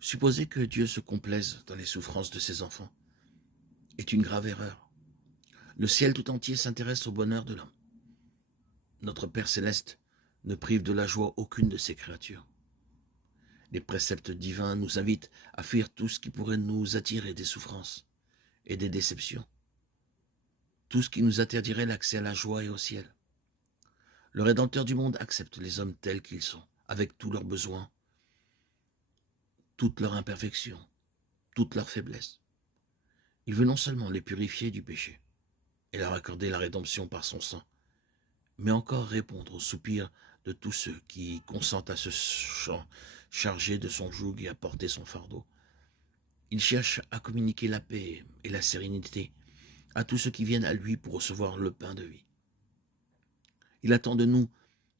Supposer que Dieu se complaise dans les souffrances de ses enfants est une grave erreur. Le ciel tout entier s'intéresse au bonheur de l'homme. Notre Père céleste ne prive de la joie aucune de ses créatures. Les préceptes divins nous invitent à fuir tout ce qui pourrait nous attirer des souffrances et des déceptions, tout ce qui nous interdirait l'accès à la joie et au ciel. Le Rédempteur du monde accepte les hommes tels qu'ils sont, avec tous leurs besoins, toutes leurs imperfections, toutes leurs faiblesses. Il veut non seulement les purifier du péché et leur accorder la rédemption par son sang, mais encore répondre aux soupirs de tous ceux qui consentent à se charger de son joug et à porter son fardeau. Il cherche à communiquer la paix et la sérénité à tous ceux qui viennent à lui pour recevoir le pain de vie. Il attend de nous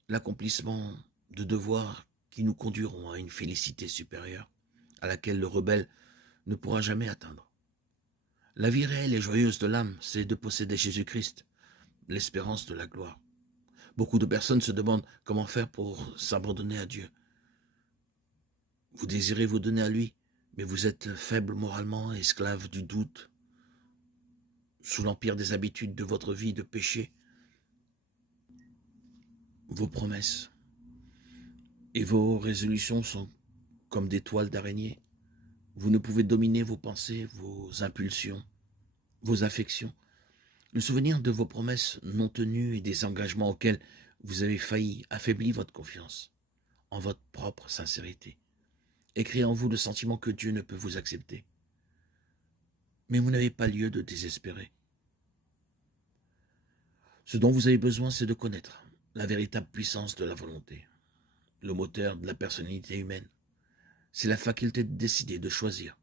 l'accomplissement de devoirs qui nous conduiront à une félicité supérieure, à laquelle le rebelle ne pourra jamais atteindre. La vie réelle et joyeuse de l'âme, c'est de posséder Jésus-Christ, l'espérance de la gloire. Beaucoup de personnes se demandent comment faire pour s'abandonner à Dieu. Vous désirez vous donner à lui, mais vous êtes faible moralement, esclave du doute, sous l'empire des habitudes de votre vie de péché. Vos promesses et vos résolutions sont comme des toiles d'araignée. Vous ne pouvez dominer vos pensées, vos impulsions, vos affections. Le souvenir de vos promesses non tenues et des engagements auxquels vous avez failli affaiblit votre confiance en votre propre sincérité et crée en vous le sentiment que Dieu ne peut vous accepter. Mais vous n'avez pas lieu de désespérer. Ce dont vous avez besoin, c'est de connaître la véritable puissance de la volonté, le moteur de la personnalité humaine. C'est la faculté de décider, de choisir.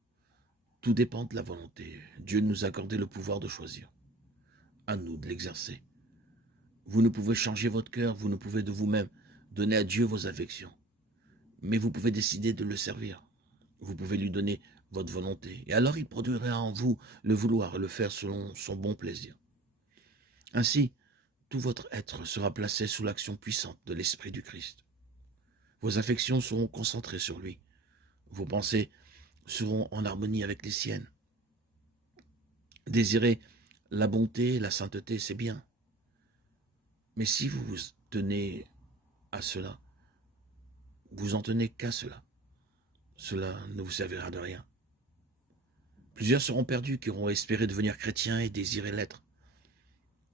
Tout dépend de la volonté. Dieu nous a accordé le pouvoir de choisir. À nous de l'exercer. Vous ne pouvez changer votre cœur, vous ne pouvez de vous-même donner à Dieu vos affections. Mais vous pouvez décider de le servir. Vous pouvez lui donner votre volonté. Et alors il produira en vous le vouloir et le faire selon son bon plaisir. Ainsi, tout votre être sera placé sous l'action puissante de l'Esprit du Christ. Vos affections seront concentrées sur lui. Vos pensées seront en harmonie avec les siennes. Désirer la bonté et la sainteté, c'est bien. Mais si vous vous tenez à cela, vous en tenez qu'à cela. Cela ne vous servira de rien. Plusieurs seront perdus qui auront espéré devenir chrétiens et désirer l'être.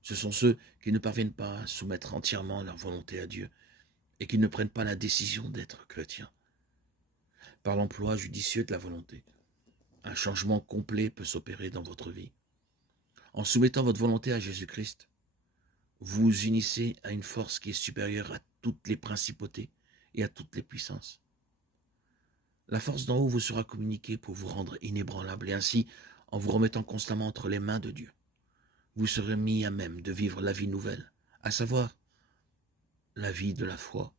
Ce sont ceux qui ne parviennent pas à soumettre entièrement leur volonté à Dieu et qui ne prennent pas la décision d'être chrétiens. Par l'emploi judicieux de la volonté, un changement complet peut s'opérer dans votre vie. En soumettant votre volonté à Jésus-Christ, vous vous unissez à une force qui est supérieure à toutes les principautés et à toutes les puissances. La force d'en haut vous sera communiquée pour vous rendre inébranlable et ainsi, en vous remettant constamment entre les mains de Dieu, vous serez mis à même de vivre la vie nouvelle, à savoir la vie de la foi